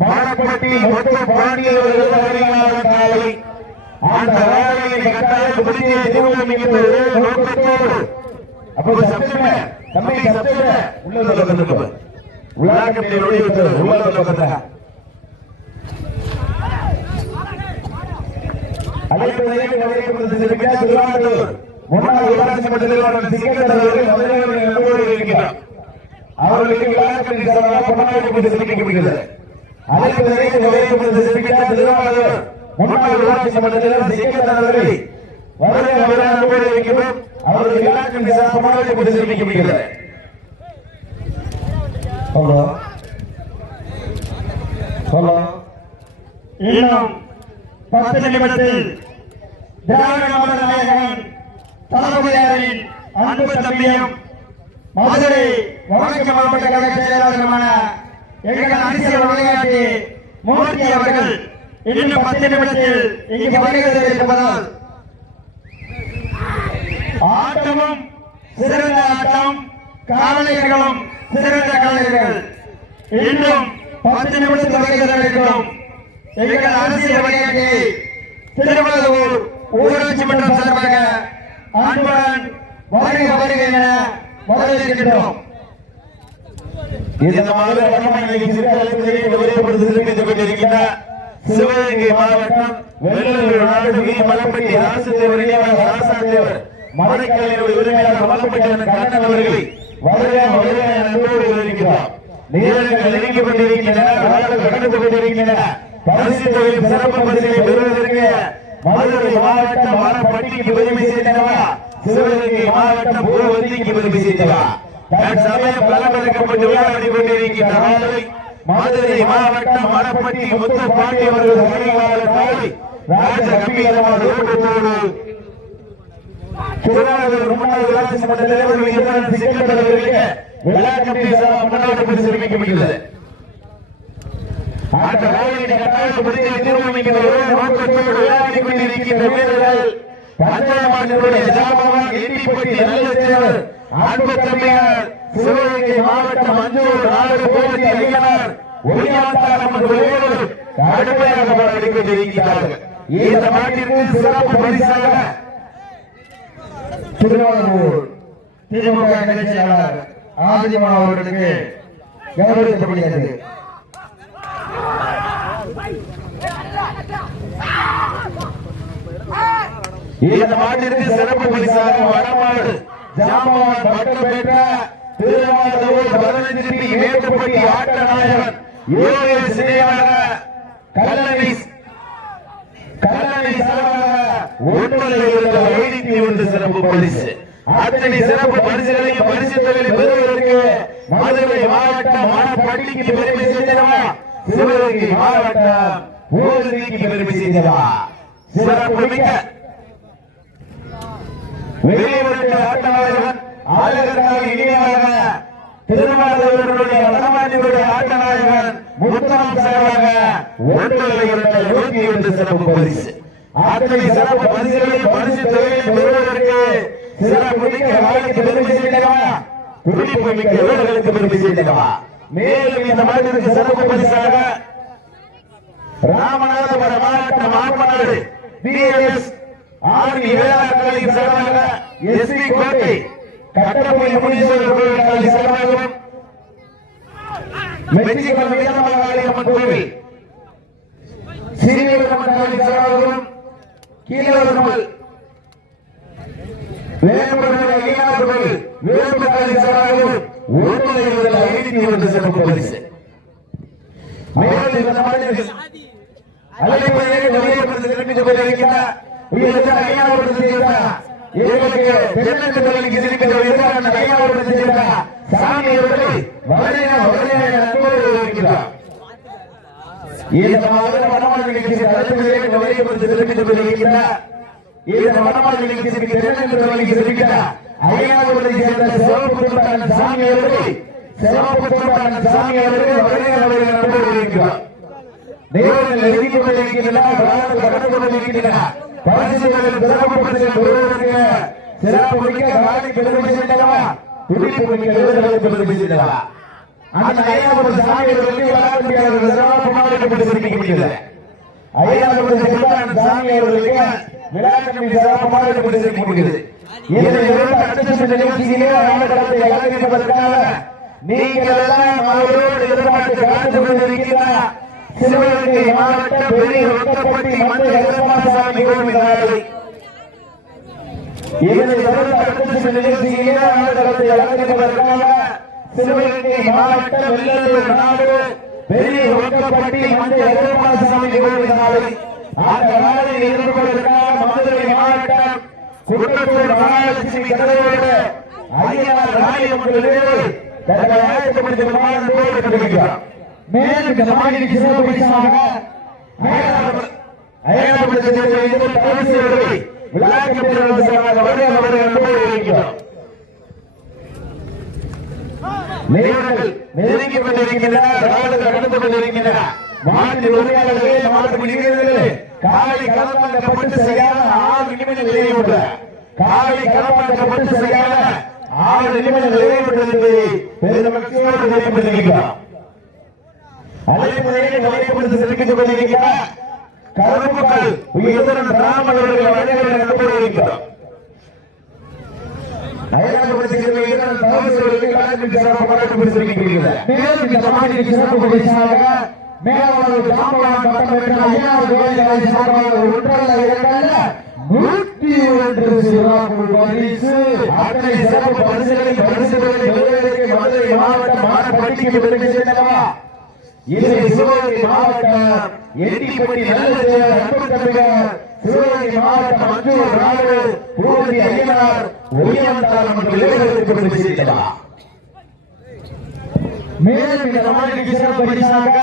மானப்பட்டி மொத்த பாண்டியவர்கள் அந்த வேலையை கட்டாயம் முடிஞ்சு திருவள்ளம் என்ற ஒரே நோக்கத்தோடு. அப்போ சத்தமே தம்பி சத்தமே உள்ளத பக்கத்துல உலாக்கத்தை ஒளி விட்டது உள்ளத. பக்கத்துல திருவாரூர் முன்னாள் ஊராட்சி மன்ற நிர்வாகம் சிக்கந்தர் அவர்கள் மதுரையில் நண்பரோடு இருக்கிறார் அவர்களுக்கு விழாக்களின் பொன்னாடி சிறப்பிக்கப்படுகிறது அழைப்பதை கவனிக்கப்பட்டிருக்கிறார் திருவாரூர் முன்னாள் ஊராட்சி மன்ற நிர்வாகம் சிக்கந்தர் அவர்களை மதுரை அவர்கள் நண்பரோடு இருக்கிறோம் அவர்களுக்கு விழாக்களின் சார்பாக பொன்னாடி சிறப்பிக்கப்படுகிறது. இன்னும் பத்து நிமிடத்தில் திராவிட மாவட்ட நாயகன் தளபதியாரின் அன்பு தம்பியும் மதுரை வடக்கு மாவட்ட கழக செயலாளருமான எங்கள் அரசியல் விளையாட்டு மூர்த்தி அவர்கள் இன்னும் பத்து நிமிடத்தில் இங்கு வருகிறது என்பதால் ஆட்டமும் சிறந்த ஆட்டம் காவலர்களும் சிறந்த காவலர்கள். இன்னும் பத்து நிமிடத்தில் வருகிறது வேண்டும் எங்கள் அரசியல் விளையாட்டை திருவாரூர் ஊராட்சி மன்றம் சார்பாக அன்புடன் வருக வருக என வரவேற்கின்றோம். இந்த மாதிரி வடமாநில சிறு விரைவுபடுத்தி சிறப்பித்துக் கொண்டிருக்கின்ற சிவகங்கை மாவட்டம் வெள்ளூர் நாடு வி மலப்பட்டி ராசதேவர் இளையவர் ராசாதேவர் மதுரைக்கலையினுடைய உரிமையாளர் மலப்பட்டி கண்ணன் அவர்களை வருக வருக அன்போடு இருக்கிறார் நேரங்கள் நெருங்கிக் கொண்டிருக்கின்றன கடந்து கொண்டிருக்கின்றன. பரிசு தொகையில் சிறப்பு பரிசுகளை பெறுவதற்கு மதுரை மாவட்டம் மரப்பட்டிக்கு பெருமை சேர்ந்தனவா சிவகங்கை மாவட்டம் பூவந்திக்கு பெருமை சேர்ந்தவா தற்சமயம் பலமளிக்கப்பட்டு விளையாடி கொண்டிருக்கின்ற மதுரை மாவட்டம் மரப்பட்டி முத்து பாண்டியவர்கள் வருகிறார்கள் ராஜ கம்பீரமான ஓட்டத்தோடு முன்னாள் ஊராட்சி மன்ற தலைவர்கள் இதனால் சிக்கல்களுக்கு விளையாட்டு கமிட்டி பரிசு அறிவிக்கப்படுகிறது அந்த வேலையை கட்டாயம் முடித்து தீர்மானிக்கிற நோக்கத்தோடு விளையாடி கொண்டிருக்கின்ற வீரர்கள் நல்ல அன்பு தம்பியார் சிவகங்கை மாவட்டம் மஞ்சூர் நாடு போட்டி ஐயனார். ஒளியாத்தார் நமது ஒருவர் கடுமையாக இந்த சிறப்பு பரிசாக திருவாரூர் திமுக நிகழ்ச்சியாளர் ஆதிமா அவர்களுக்கு கௌரவிக்கப்படுகிறது. இந்த மாட்டிற்கு சிறப்பு பரிசாக வடமாடு ஜாமவான் பட்டம் பெற்ற திருவாரூர் பதினஞ்சு பி மேட்டுப்பட்டி ஆட்ட நாயகன் யோகேஷ் சிறையாக கல்லணை கல்லணை சார்பாக ஒன்றில் இருந்த வைடிக்கு ஒன்று சிறப்பு பரிசு. அத்தனை சிறப்பு பரிசுகளையும் பரிசு தொகையை பெறுவதற்கு மதுரை மாவட்டம் மணப்பட்டிக்கு பெருமை சேர்ந்தவா சிவகங்கை மாவட்டம் ஊருக்கு பெருமை சேர்ந்தவா சிறப்பு மிக்க வெளிவருகிற ஆட்டநாயகன் ஆலகத்தால் இனியாக திருமாவளவர்களுடைய வடமாண்டியுடைய ஆட்டநாயகன் முத்தம் சார்பாக ஒன்றில் நூற்றி ஒன்று சிறப்பு பரிசு. அத்தனை சிறப்பு பரிசுகளையும் பரிசு தொகையையும் பெறுவதற்கு சிறப்பு மிக்க வாழ்க்கை பெருமை செய்தவா துடிப்பு மிக்க வீரர்களுக்கு பெருமை செய்தவா மேலும் இந்த மாநிலத்துக்கு சிறப்பு பரிசாக ராமநாதபுரம் மாவட்டம் ஆப்பநாடு பிஎஸ் ஆர்மி வேளாண்மையின் சார்பாக எஸ்பி கோட்டை கட்டப்பள்ளி முனீஸ்வரர் கோயில் சார்பாகவும் மெச்சிக்கல் வீரமகாளி அம்மன் கோவில் சிறியவரம்மன் சார்பாகவும் கீழவரமல் வேம்புடைய ஐயனார் கோவில் வேம்பு சார்பாகவும் ஒன்றில் இருந்த ஐநூத்தி ஒன்று சிறப்பு பரிசு. மேலும் இந்த மாநிலத்தில் அலைப்படையை வெளியேற்படுத்த சிறப்பித்துக் கொண்டிருக்கின்ற உயர்ந்த ஐயாவது செய்த எங்களுக்கு தென்னந்து தொழிலுக்கு சிரிக்கிற உயர்ந்த ஐயாவது செய்த சாமி அவர்களை வரைய வரைய அன்போடு இருக்கிறார் இந்த மாதிரி வடமாநில நிகழ்ச்சி அழைப்புகளை வெளியேற்படுத்த சிறப்பித்துக் கொண்டிருக்கின்ற? இந்த வடமாநில நிகழ்ச்சிக்கு தென்னந்து தொழிலுக்கு சிரிக்கிற சேர்ந்த சிவப்பு குடும்பத்தான சாமி அவர்களை சிவப்பு குடும்பத்தான சாமி அவர்களை வரைய வரைய அன்போடு இருக்கிறார் தேவர்கள் நெருங்கி கொண்டிருக்கின்றன கடந்து கொண்டிருக்கின்றன பரிசுகளில் சிறப்பு பரிசுகள் பெறுவதற்கு சிறப்பு மிக்க காலை பெருமை செய்தவா துடிப்பு மிக்க பெருமை செய்தவா அந்த ஐயாவது சாமியை வெள்ளி வராட்டியாளர்கள் சிறப்பிக்கப்படுகிறது ஐயாவது திருமணம் சாமி அவர்களுக்கு விழா கமிட்டி சிறப்பிக்கப்படுகிறது நீங்கள் எல்லாம் அவரோடு எதிர்பார்த்து காத்து கொண்டிருக்கின்ற சிவகங்கை மாவட்ட பெரிய ஒட்டப்பட்டி மந்திர எதிர்பார்சாமி கோவிந்தாரை இதனை தொடர்ந்து அடுத்த நிகழ்ச்சியிலே ஆண்டகத்தை அலங்கரிப்பதற்காக சிவகங்கை மாவட்ட வெள்ளலூர் நாடு பெரிய ஒட்டப்பட்டி மந்திர எதிர்பார்சாமி கோவிந்தாரை அந்த நாளை எதிர்கொள்வதற்காக மதுரை மாவட்டம் குன்றத்தூர் மகாலட்சுமி மேலும் இந்த மாதிரி சிறப்பு பரிசாக நெருங்கி கொண்டிருக்கின்ற கடந்து கொண்டிருக்கின்ற மாநில உரிமையாளர்களே மாவட்ட வீரர்களே காலை களமாக்கப்பட்டு சரியான ஆறு நிமிடம் நிறைவுற்ற காலை களமாக்கப்பட்டு சரியான ஆறு நிமிடம் நிறைவுற்றது பெருமக்களோடு நிறைவுற்றிருக்கிறார் அழைப்புரையை வலைப்படுத்தி சிறப்பித்துக் கொண்டிருக்கிற கருப்புக்கள் உயர்ந்த பிராமணர்களை வழிகளை நம்புகிறோம் நூற்றி ஒன்று சிறப்பு பரிசு. அத்தனை சிறப்பு பரிசுகளை பரிசுகளை மதுரை மாவட்டம் மானப்பட்டிக்கு பெருமை சேர்ந்தவா? இது சிவகங்கை மாவட்டம் எட்டிப்பட்டி நல்ல அன்பு தம்பிகள் சிவகங்கை மாவட்டம் மஞ்சூர் பூபதி ஐயனார் ஒளியந்தாரம் மற்றும் இளைஞர்களுக்கு மேலும் இந்த சிறப்பு பரிசாக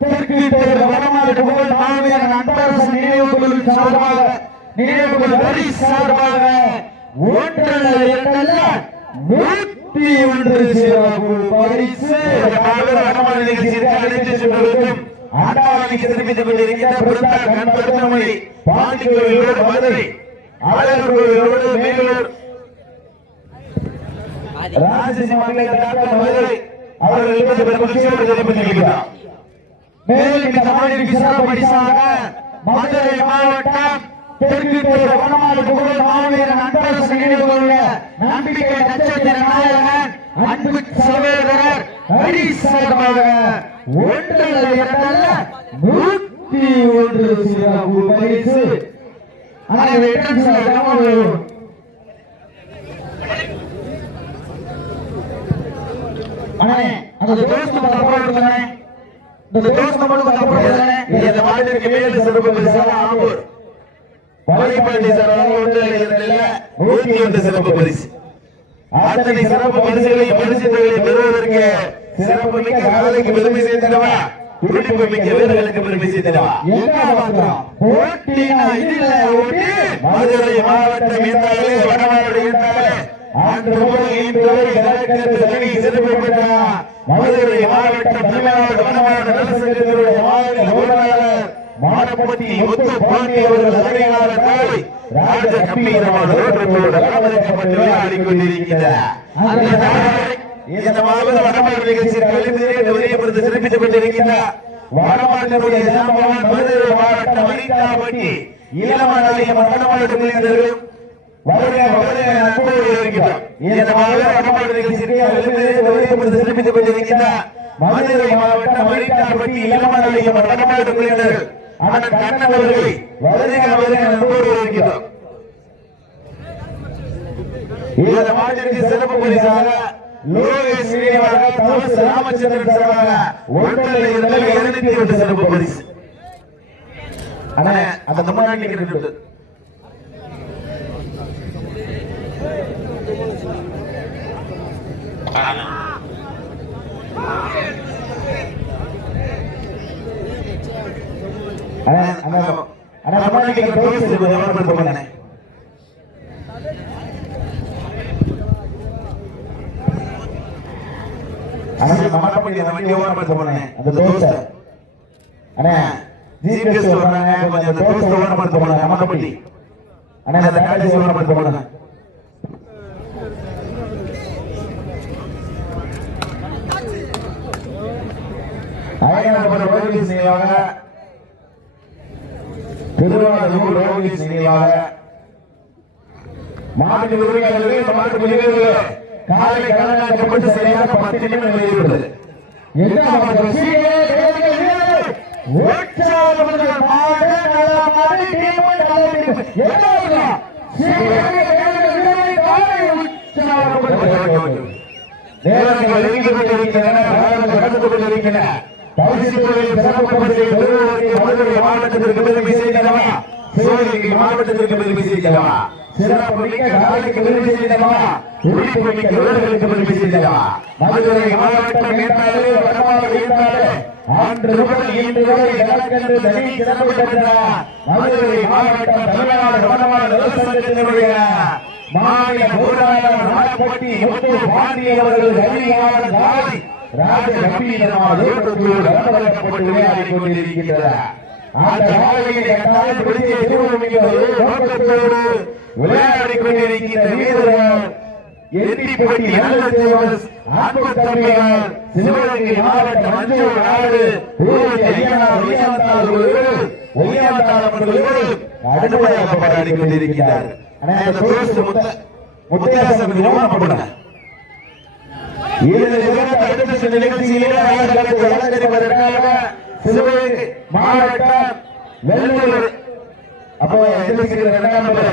தெற்கு தெரு வடமாறு புகழ் மாவீரன் அன்பரசன் நினைவு குழு சார்பாக நினைவு குழு வரி சார்பாக ஒன்றல்ல இரண்டல்ல நூற்றி ஒன்று சிறப்பு பரிசு. நிகழ்ச்சிக்கு அழைத்து ஆண்டாவணிக்கு பிருந்தா கண்பருத்தமணி பாண்டி மதுரை அழகர் கோயிலோடு மேலூர் ராஜசிம்மங்களை டாக்டர் மதுரை அவர்கள் மகிழ்ச்சியோடு மேலும் இந்த சிறப்பு பரிசாக மதுரை மாவட்டம் தெற்கு தெரு புகழ் மாவீரன் நினைவு கொள்ள நம்பிக்கை நட்சத்திர நாயகன் அன்பு சகோதரர் ஹரி ஒன்றல்ல இரண்டல்ல நூற்றி ஒன்று சிறப்பு பரிசு ஆனால் வெற்றி சார் அண்ணே அந்த தோஸ்து போட்டுருக்கண்ணே இந்த தோஸ்து மட்டும் இந்த மேல் சிறப்பு பரிசாக ஆம்பூர். வலைப்பாண்டி சார் நூற்றி ஒன்று சிறப்பு பரிசு. அத்தனை சிறப்பு பரிசுகளை பரிசுகளை பெறுவதற்கு சிறப்பு மிக்க காலைக்கு பெருமை சேர்த்தனவா? துடிப்பு மிக்க வீரர்களுக்கு பெருமை ஓட்டி. மதுரை மாவட்டம் என்றாலே வடமாடு என்றாலே அன்று முதல் இன்று வரை கலக்கத்து சனி சிறப்பு பெற்ற மதுரை மாவட்டம் தமிழ்நாடு வடமாடு நலசங்கத்தினுடைய பொருளாளர் மாடப்பட்டி முத்து பாண்டி அவர்கள் தலைமையாளர் காலை ராஜ கம்பீரமான தோற்றத்தோடு அலங்கரிக்கப்பட்டு விளையாடி கொண்டிருக்கிறார் இந்த மாபெரும் வடமாடு நிகழ்ச்சியில் கலைஞரே வெளியப்படுத்தி சிறப்பித்துக் கொண்டிருக்கிறார் வடமாட்டினுடைய ஜாம்பவான் மதுரை மாவட்டம் அரிக்காபட்டி இளமலையம் வடமாடு குழுவினர்களும் இந்த மாபெரும் கலைஞரே சிறப்பித்துக் கொண்டிருக்கிறார் மதுரை மாவட்டம் அண்ணன் கண்ணன் அவர்களை வருக வருக அன்போடு இருக்கிறோம் இந்த மாட்டிற்கு சிறப்பு பரிசாக லோகேஷ் ஸ்ரீனிவாச தமஸ் ராமச்சந்திரன் சார்பாக ஒன்றரை இரண்டு இருநூத்தி ஒன்று சிறப்பு பரிசு. அண்ணே அந்த முன்னாடி நிக்கிறது அண்ணா முன்னாடி நிக்கிற தோசை. கொஞ்சம் திருவாரூர் ரோகிஸ் நினைவாக இந்த காலை சரியாக பத்து நிமிடம் என்ன நேரங்கள் நெருங்கி கொண்டிருக்கின்றன காலங்கள் கொண்டிருக்கின்றன. பரிசு சிறப்பு பெறுவதற்கு சிவகங்கை மாவட்டத்திற்கு பெருமை சேர்க்கிறவா சிவகங்கை மாவட்டத்திற்கு பெருமை சேர்க்கிறவா சிறப்பு மிக்க காலைக்கு பெருமை மிக்க வீரர்களுக்கு பெருமை மதுரை மாவட்டம் என்றாலே வடமாறு அன்று முதல் இன்று வரை எனக்கென்று தனி சிறப்பு மதுரை மாவட்டம் தமிழ்நாடு வடமாறு நலசங்கத்தினுடைய மாநில பொருளாளர் முத்து அவர்கள் கல்வியான ராஜ கம்பீரமாக விளையாடிக் கொண்டிருக்கின்றனர். அந்த வாழையை கண்டால் பிடித்த திருவள்ளுவர் தோட்டத்தோடு விளையாடிக் கொண்டிருக்கின்ற வீரர்கள் எட்டிப்பட்டி நல்ல தேவர் சிவகங்கை மாவட்டம் மஞ்சள் நாடு ஊரடி ஐயனார் அவர்கள் கடுமையாக கொண்டிருக்கிறார் முத்தையாசம் நிகழ்ச்சியிலே சிவகங்கை மாவட்டம் வெள்ளூர் அப்போ எதிர்க்கிற இரண்டாம் நம்பர்.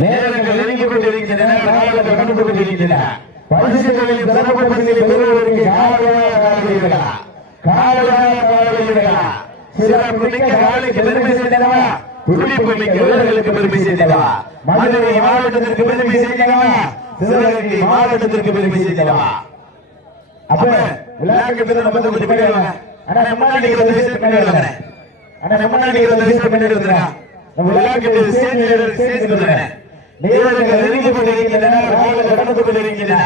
நேரங்கள் நெருங்கிக் கொண்டிருக்கின்றன காலங்கள் கடந்து கொண்டிருக்கின்றன பரிசுகளில் சிறப்பு பெறுவதற்கு காவலாக காலையிடா காவலாக காலையிடா சிறப்பு மிக்க காலைக்கு பெருமை செய்தனவா துடிப்பு வீரர்களுக்கு பெருமை செய்தனவா மதுரை மாவட்டத்திற்கு பெருமை செய்தனவா சிவகங்கை மாவட்டத்திற்கு பெருமை செய்தனவா அப்ப விளையாட்டு பேர் நம்ம கொஞ்சம் அண்ணா முன்னாடி வந்து வயசு பின்னாடி வாங்க. அண்ணா. முன்னாடி வந்து வயசு பின்னாடி வந்துடுறா. நம்ம விளையாட்டு ஸ்டேஜ் நேரங்கள் நெருங்கி கொண்டிருக்கின்றன கடந்து கொண்டிருக்கின்றன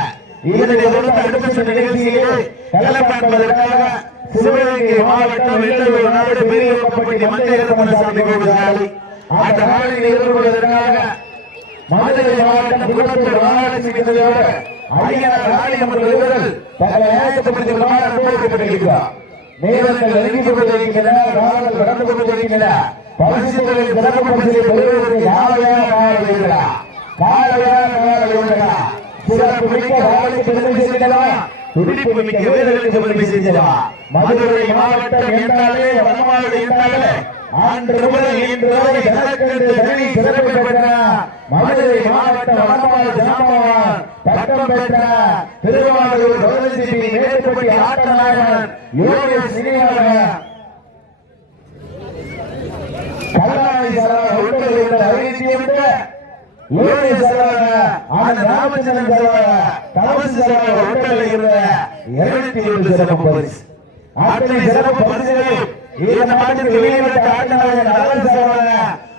இதனை தொடர்ந்து அடுத்த சில நிகழ்ச்சியிலே சிவகங்கை மாவட்டம் வெள்ளலூர் நாடு பெரியப்பட்டி மந்தையரமன சாமி கோவில் சாலை. அந்த நாளில் எதிர்கொள்வதற்காக மதுரை மாவட்டம் குளத்தூர் மாநகராட்சி தலைவர் ஐயனார் ராணியம் அவர்கள் தங்களை பிரமாணம் போட்டுக்கொண்டிருக்கிறார் நேரங்கள் நெருங்கிக் கொண்டிருக்கின்றன காலங்கள் கடந்து கொண்டிருக்கின்றன. பரிசுகளில் சிறப்பு பரிசுகளை பெறுவதற்கு யாரையாக காணவில்லை காலையாக காணவில்லை சிறப்பு மிக்க காலைக்கு பெருமை செய்தவா துடிப்பு மிக்க வீரர்களுக்கு பெருமை செய்தவா மதுரை மாவட்டம் என்றாலே வடமாடு என்றாலே அன்று முதல் இன்று வரை தனி சிறப்பு பெற்ற மதுரை மாவட்டம் வடமாடு ஜாம்பவான் பட்டம் பெற்ற திருவாரூர் கௌரவசிபி மேட்டுப்பட்டி ஆட்டநாயகன் யோகேஷ் சினியாளர் கல்லாணி யோகேஷ் சரவண அந்த ராமச்சந்திரன் சரவண இருந்த இருநூத்தி ஒன்று சிறப்பு பரிசு. அத்தனை சிறப்பு பரிசுகளை இந்த நாட்டிற்கு வெளியிட்ட ஆட்டநாயகன் அழகன் சரவண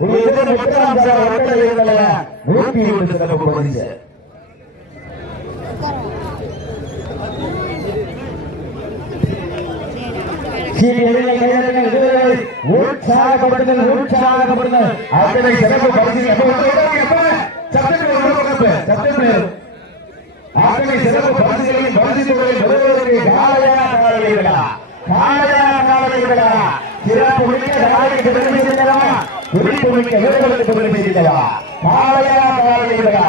ஒரு முத்தராம் சரவண உட்கள் இருந்த நூத்தி ஒன்று சிறப்பு பரிசு. உற்சாகப்படுங்கள் உற்சாகப்படுங்கள் அத்தனை சிறப்பு பரிசு. எப்ப? சிறப்பு பரிசுகளையும் பரிசுகளையும் பெறுவதற்கு காலையா காலையிடா காலையா காலையிடா சிறப்பு மிக்க நாளைக்கு பெருமை செய்தவா குறிப்பு மிக்க வீரர்களுக்கு பெருமை காலையா காலையிடா